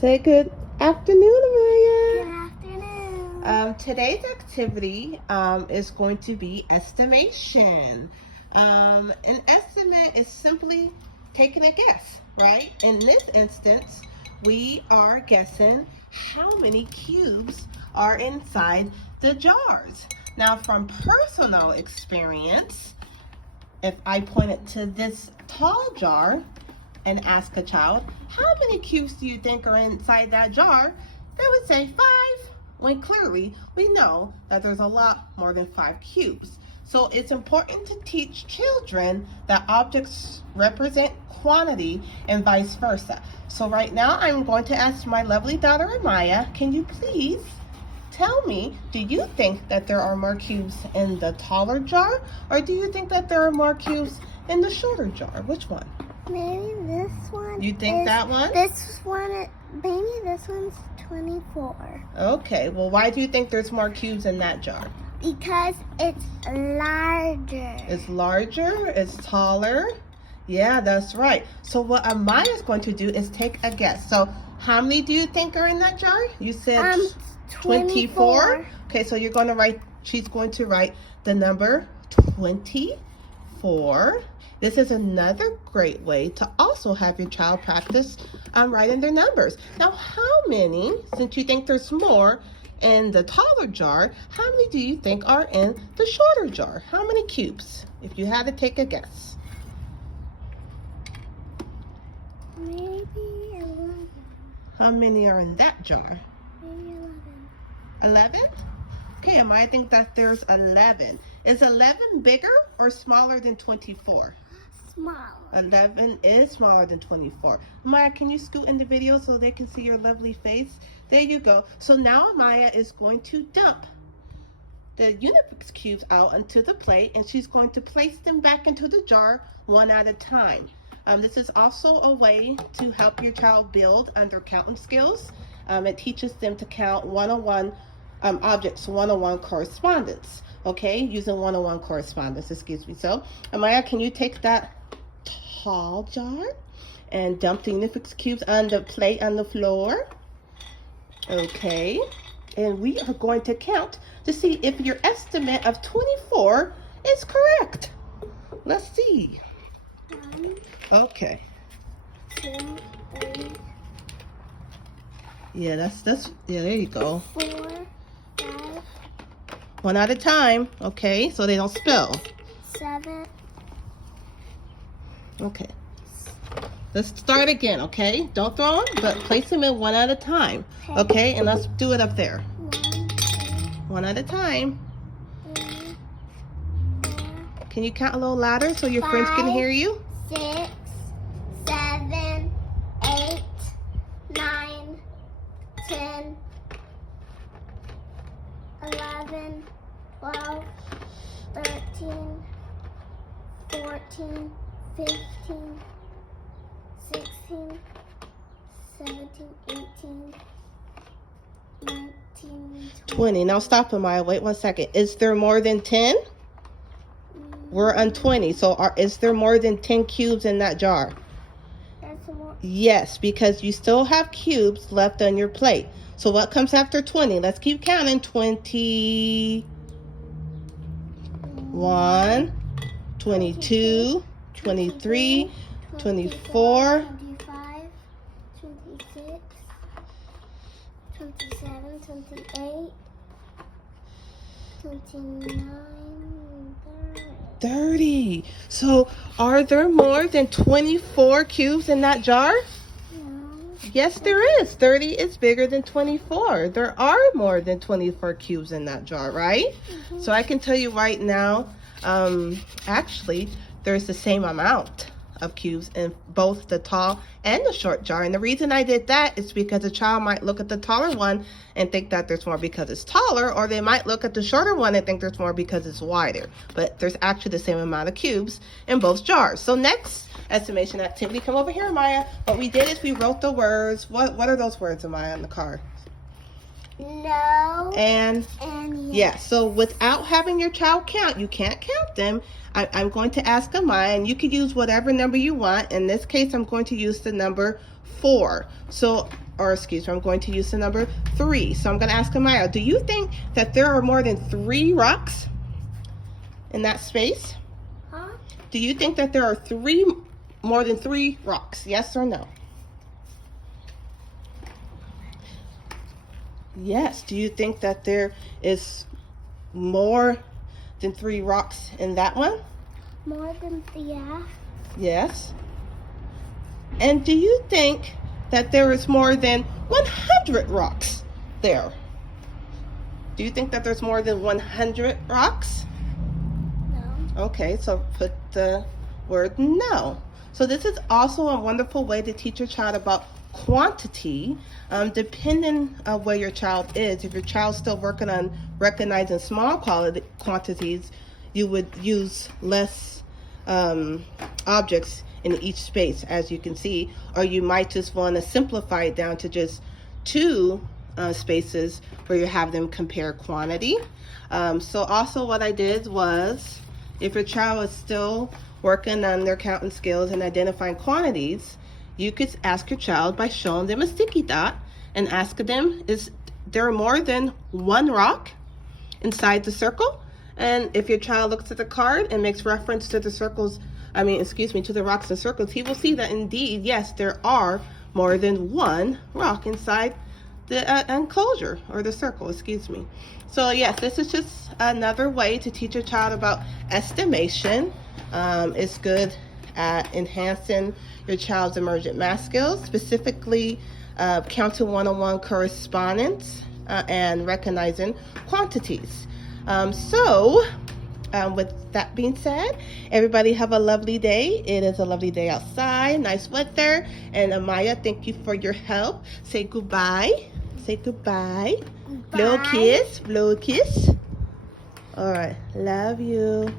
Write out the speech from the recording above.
Say good afternoon, Good Amaya. afternoon. Today's activity is going to be estimation. An estimate is simply taking a guess, right? In this instance, we are guessing how many cubes are inside the jars. Now, from personal experience, if I pointed to this tall jar and ask a child, how many cubes do you think are inside that jar? They would say 5, when clearly we know that there's a lot more than 5 cubes. So it's important to teach children that objects represent quantity and vice versa. So right now I'm going to ask my lovely daughter Amaya, can you please tell me, do you think that there are more cubes in the taller jar, or do you think that there are more cubes in the shorter jar? Which one? Maybe this one. You think that one? This one, maybe this one's 24. Okay, well, why do you think there's more cubes in that jar? Because it's larger. It's larger, it's taller. Yeah, that's right. So what Amaya's going to do is take a guess. So how many do you think are in that jar? You said 24. Okay, so you're going to write, she's going to write the number 24. This is another great way to also have your child practice writing their numbers. Now, how many, since you think there's more in the taller jar, how many do you think are in the shorter jar? How many cubes, if you had to take a guess? Maybe 11. How many are in that jar? Maybe 11? Okay, Amaya, I think that there's 11. Is 11 bigger or smaller than 24? Smaller. 11 is smaller than 24. Amaya, can you scoot in the video so they can see your lovely face? There you go. So now Amaya is going to dump the Unifix cubes out onto the plate, and she's going to place them back into the jar one at a time. This is also a way to help your child build their counting skills. It teaches them to count one-on-one objects, one-on-one correspondence. Okay, using one-on-one correspondence, excuse me. So, Amaya, can you take that tall jar and dump the Unifix cubes on the plate on the floor? Okay, and we are going to count to see if your estimate of 24 is correct. Let's see. 1, Okay. 2, 3, Yeah, that's yeah, there you go. 4, 5, One at a time, okay, so they don't spill. 7. Okay. Let's start again, okay? Don't throw them, but place them in one at a time. Okay, and let's do it up there. 1, 2, One at a time. 3, 4, Can you count a little louder so your friends can hear you? 6, 7, 8, 9, 10, 11, 12, 13, 14, 15, 16, 17, 18, 19, 20. Now stop, Amaya. Wait 1 second. Is there more than 10? We're on 20. So is there more than 10 cubes in that jar? That's more. Yes, because you still have cubes left on your plate. So what comes after 20? Let's keep counting. 21, 22, 23, 24, 25, 26, 27, 28, 29, 30. So are there more than 24 cubes in that jar? No. Yes, there is. 30 is bigger than 24. There are more than 24 cubes in that jar, right? So I can tell you right now, actually, there's the same amount of cubes in both the tall and the short jar. And the reason I did that is because a child might look at the taller one and think that there's more because it's taller, or they might look at the shorter one and think there's more because it's wider. But there's actually the same amount of cubes in both jars. So next estimation activity, come over here, Amaya. What we did is we wrote the words. What are those words, Amaya, on the card? No. And And yeah, so without having your child count, you can't count them. I'm going to ask Amaya, and you could use whatever number you want. In this case, I'm going to use the number 4. So I'm going to use the number 3. So I'm going to ask Amaya, do you think that there are more than 3 rocks in that space? Huh? Do you think that there are more than 3 rocks? Yes or no? Yes. Do you think that there is more than 3 rocks in that one? More than, yeah. Yes. And do you think that there is more than 100 rocks there? Do you think that there's more than 100 rocks? No. Okay, so put the word no. So this is also a wonderful way to teach your child about quantity, depending on where your child is. If your child's still working on recognizing small quantities, you would use less objects in each space, as you can see, or you might just want to simplify it down to just 2 spaces where you have them compare quantity. So also what I did was, if your child is still working on their counting skills and identifying quantities, you could ask your child by showing them a sticky dot and ask them, is there more than 1 rock inside the circle? And if your child looks at the card and makes reference to the to the rocks and circles, he will see that indeed, yes, there are more than 1 rock inside the enclosure, or the circle, So yes, this is just another way to teach your child about estimation. It's good at enhancing your child's emergent math skills, specifically counting 1-on-1 correspondence and recognizing quantities. With that being said, everybody have a lovely day. It is a lovely day outside, nice weather. And Amaya, thank you for your help. Say goodbye. Say goodbye. Bye. Blow a kiss. Blow a kiss. All right. Love you.